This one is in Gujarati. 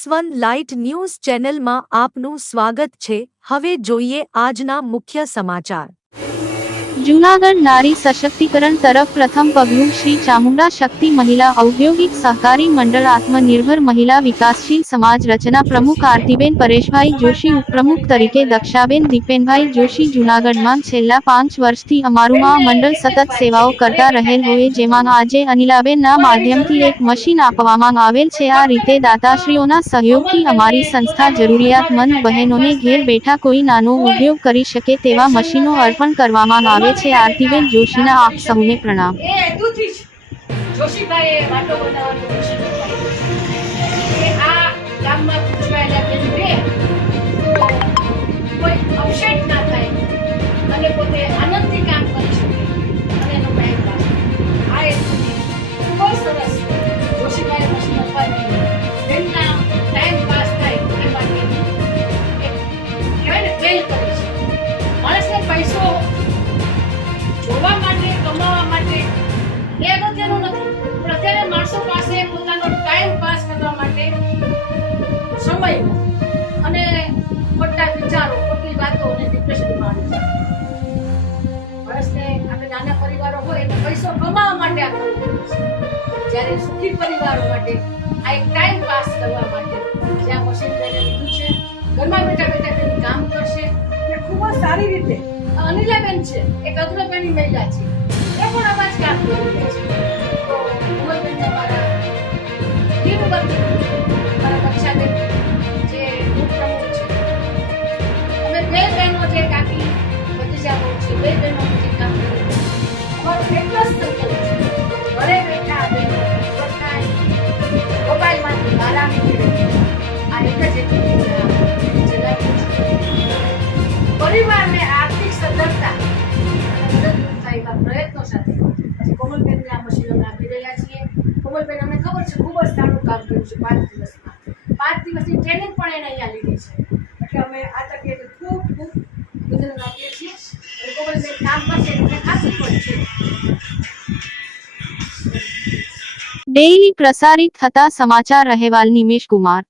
NS1 લાઇટ ન્યૂઝ ચેનલમાં આપનું સ્વાગત છે। હવે જોઈએ આજના મુખ્ય સમાચાર। જૂનાગઢ નારી સશક્તિકરણ તરફ પ્રથમ પગલું। શ્રી ચામુંડા શક્તિ મહિલા ઔદ્યોગિક સહકારી મંડળ આત્મનિર્ભર મહિલા વિકાસશીલ સમાજ રચના પ્રમુખ આરતીબેન પરેશભાઈ જોશી, ઉપપ્રમુખ તરીકે દક્ષાબેન દીપેનભાઈ જોશી। જૂનાગઢમાં છેલ્લા 5 વર્ષથી અમારું આ મંડળ સતત સેવાઓ કરતા રહેલ હોય, જેમાં આજે અનિલાબેનના માધ્યમથી એક મશીન આપવામાં આવેલ છે। આ રીતે દાતાશ્રીઓના સહયોગથી અમારી સંસ્થા જરૂરિયાતમંદ બહેનોને ઘેર બેઠા કોઈ નાનો ઉદ્યોગ કરી શકે તેવા મશીનો અર્પણ કરવામાં આવે છે। આરતીબેન જોશીના આપ સૌને પ્રણામ। જોવા માટે, કમાવા માટે એ અગત્યનું નથી, પણ અત્યારે માણસો પાસે પોતાનો ટાઈમ પાસ કરવા માટે સમય નથી અને ખોટા વિચારો, ખોટી વાતો અને ડિપ્રેશનમાં આવી જાય। માણસને આપણે નાના પરિવારો હોય તો પૈસો કમાવા માટે આ કરવું પડે છે, જ્યારે સુખી પરિવારો માટે આ એક ટાઈમ પાસ કરવા માટે જ્યાં મશીન લઈને લીધું છે, ઘરમાં બેઠા બેઠા તેનું કામ કરશે અને ખૂબ જ સારી રીતે અનિલાબેન છે, એક અગ્રગણ્ય મહિલા છે, એ પણ આમાં જ કામ કરી રહી છે। તો કોમલબેનને મારા મારા દક્ષાબેન જે ઉપપ્રમુખ છે, અમે બે બહેનો જે કાકી ભતીજાઓ છે, બે બહેનો જે કામ કરી રહી છે, અમારો એટલો જ સંકલ્પ છે ઘરે બેઠા બહેનો મોબાઈલમાંથી બહાર નીકળે આ એક જ પરિવારને આર્થિક સદ્ધરતા મદદરૂપ થાય એવા પ્રયત્નો સાથે પછી કોમલબેનને આ મશીનો આપી રહ્યા છીએ। કોમલબેન અમને ખબર છે ખૂબ જ સારું કામ કર્યું છે 5 દિવસમાં, 5 દિવસની ટ્રેનિંગ પણ એને અહીંયા લીધી છે, એટલે અમે આ તકે ખૂબ ખૂબ અભિનંદન આપીએ છીએ અને કોમલબેન કામ કરશે એટલે ખાસી પણ છે। ડેઇલી પ્રસારિત થતા સમાચાર અહેવાલ નિમેશ કુમાર।